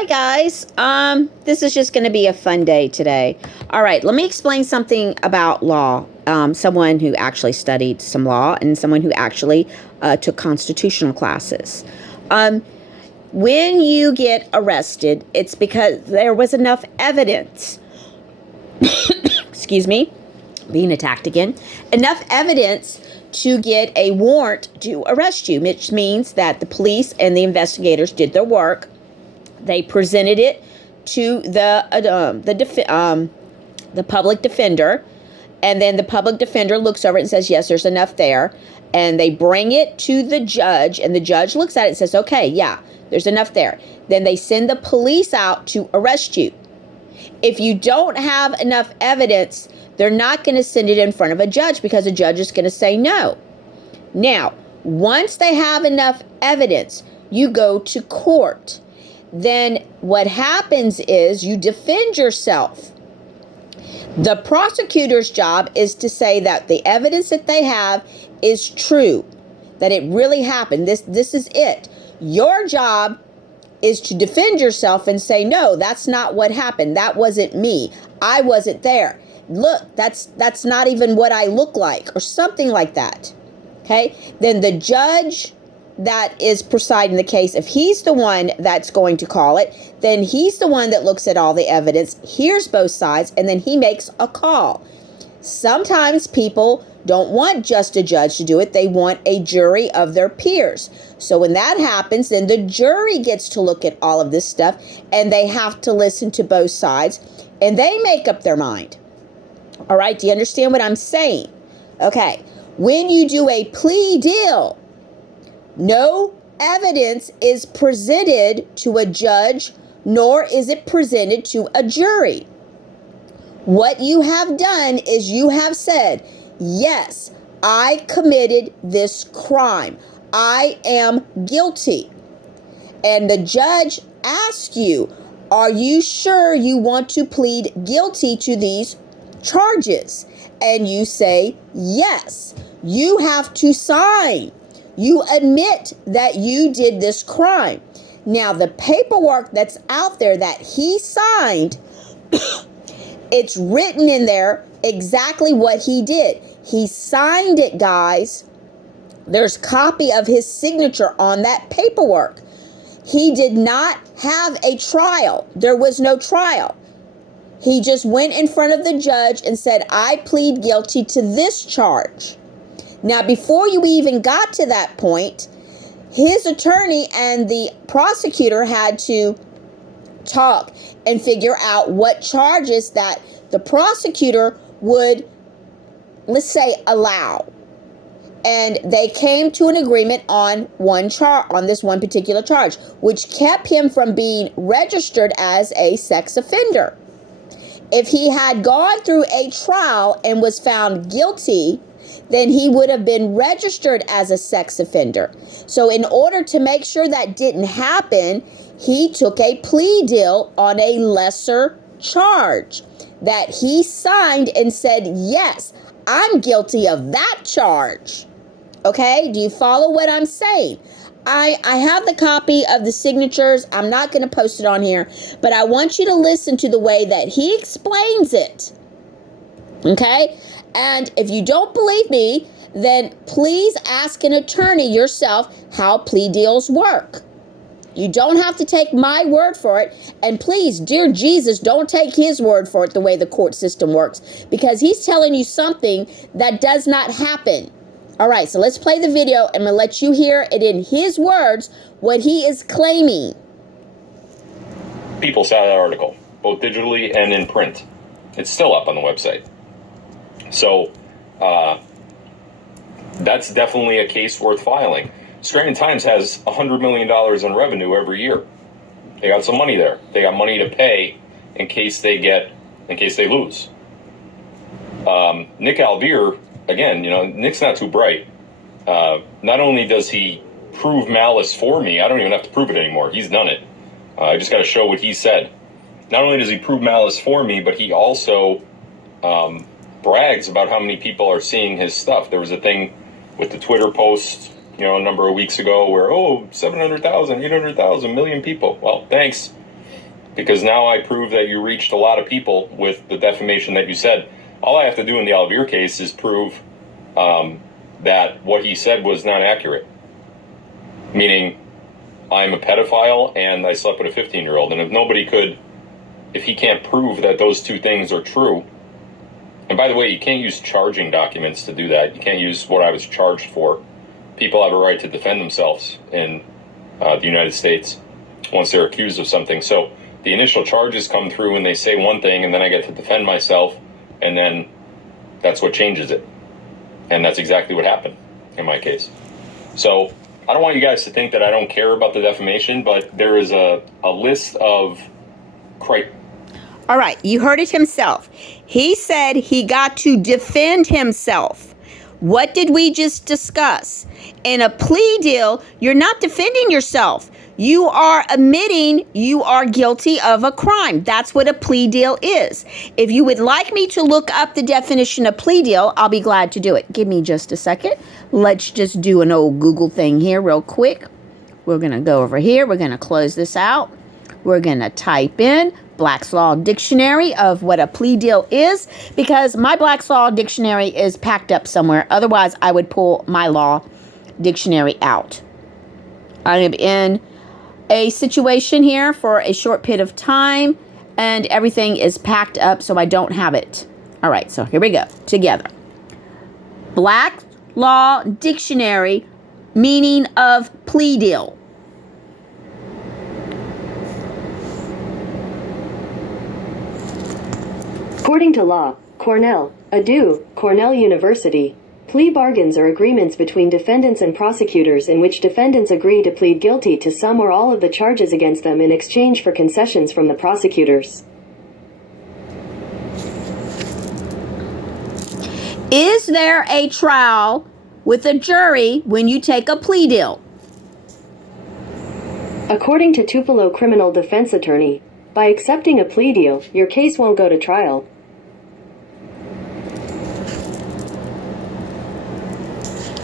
Hi guys. This is just going to be a fun day today. All right, let me explain something about law. Someone who actually studied some law and someone who actually took constitutional classes. When you get arrested, it's because there was enough evidence. Excuse me, being attacked again. Enough evidence to get a warrant to arrest you, which means that the police and the investigators did their work. They presented it to the public defender, and then the public defender looks over it and says, yes, there's enough there. And they bring it to the judge, and the judge looks at it and says, okay, yeah, there's enough there. Then they send the police out to arrest you. If you don't have enough evidence, they're not going to send it in front of a judge because a judge is going to say no. Now, once they have enough evidence, you go to court. Then what happens is you defend yourself. The prosecutor's job is to say that the evidence that they have is true, that it really happened. This is it. Your job is to defend yourself and say, no, that's not what happened. That wasn't me. I wasn't there. Look, that's not even what I look like, or something like that. Okay? Then the judge that is presiding the case, if he's the one that's going to call it, then he's the one that looks at all the evidence, hears both sides, and then he makes a call. Sometimes people don't want just a judge to do it. They want a jury of their peers. So when that happens, then the jury gets to look at all of this stuff, and they have to listen to both sides, and they make up their mind. All right, do you understand what I'm saying? Okay, when you do a plea deal, no evidence is presented to a judge, nor is it presented to a jury. What you have done is you have said, yes, I committed this crime. I am guilty. And the judge asks you, are you sure you want to plead guilty to these charges? And you say, yes. You have to sign. You admit that you did this crime. Now, the paperwork that's out there that he signed, it's written in there exactly what he did. He signed it, guys. There's a copy of his signature on that paperwork. He did not have a trial. There was no trial. He just went in front of the judge and said, I plead guilty to this charge. Now, before you even got to that point, his attorney and the prosecutor had to talk and figure out what charges that the prosecutor would, let's say, allow. And they came to an agreement on this one particular charge, which kept him from being registered as a sex offender. If he had gone through a trial and was found guilty, then he would have been registered as a sex offender. So in order to make sure that didn't happen, he took a plea deal on a lesser charge that he signed and said, yes, I'm guilty of that charge. Okay, do you follow what I'm saying? I have the copy of the signatures. I'm not going to post it on here, but I want you to listen to the way that he explains it. Okay? And if you don't believe me, then please ask an attorney yourself how plea deals work. You don't have to take my word for it. And please, dear Jesus, don't take his word for it the way the court system works, because he's telling you something that does not happen. All right, so let's play the video and I'm going to let you hear it in his words, what he is claiming. People saw that article, both digitally and in print. It's still up on the website. So that's definitely a case worth filing. Australian Times has $100 million in revenue every year. They got some money there. They got money to pay in case they lose. Nick Alvear, again, Nick's not too bright. Not only does he prove malice for me, I don't even have to prove it anymore. He's done it. I just got to show what he said. Not only does he prove malice for me, but he also brags about how many people are seeing his stuff. There was a thing with the Twitter post, a number of weeks ago where, 700,000, 800,000, million people. Well, thanks. because now I prove that you reached a lot of people with the defamation that you said. All I have to do in the Alvear case is prove that what he said was not accurate. Meaning, I'm a pedophile and I slept with a 15-year-old. And if he can't prove that those two things are true, and by the way, you can't use charging documents to do that. You can't use what I was charged for. People have a right to defend themselves in the United States once they're accused of something. So the initial charges come through and they say one thing, and then I get to defend myself, and then that's what changes it. And that's exactly what happened in my case. So I don't want you guys to think that I don't care about the defamation, but there is a list of criteria. All right, you heard it himself. He said he got to defend himself. What did we just discuss? In a plea deal, you're not defending yourself. You are admitting you are guilty of a crime. That's what a plea deal is. If you would like me to look up the definition of plea deal, I'll be glad to do it. Give me just a second. Let's just do an old Google thing here real quick. We're going to go over here. We're going to close this out. We're going to type in Black's Law Dictionary of what a plea deal is, because my Black's Law Dictionary is packed up somewhere. Otherwise, I would pull my law dictionary out. I am in a situation here for a short period of time, and everything is packed up, so I don't have it. All right, so here we go together. Black Law Dictionary, meaning of plea deal. According to law, Cornell, Cornell University, plea bargains are agreements between defendants and prosecutors in which defendants agree to plead guilty to some or all of the charges against them in exchange for concessions from the prosecutors. Is there a trial with a jury when you take a plea deal? According to Tupelo criminal defense attorney, by accepting a plea deal, your case won't go to trial.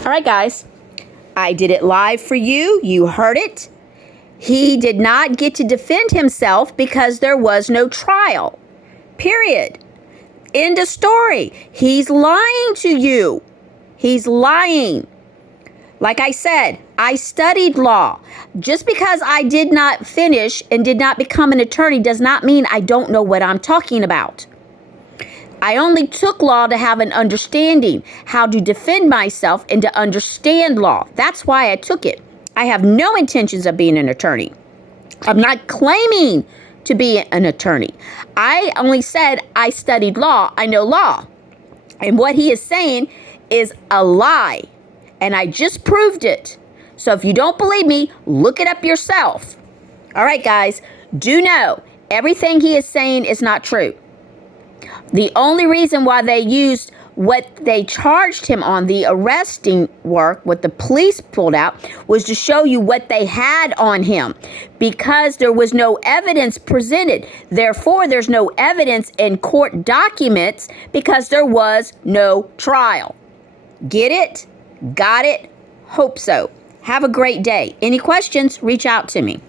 All right, guys, I did it live for you. You heard it. He did not get to defend himself because there was no trial. Period. End of story. He's lying to you. He's lying. Like I said, I studied law. Just because I did not finish and did not become an attorney does not mean I don't know what I'm talking about. I only took law to have an understanding how to defend myself and to understand law. That's why I took it. I have no intentions of being an attorney. I'm not claiming to be an attorney. I only said I studied law. I know law. And what he is saying is a lie. And I just proved it. So if you don't believe me, look it up yourself. All right, guys, do know everything he is saying is not true. The only reason why they used what they charged him on, the arresting work, what the police pulled out, was to show you what they had on him, because there was no evidence presented. Therefore, there's no evidence in court documents because there was no trial. Get it? Got it? Hope so. Have a great day. Any questions? Reach out to me.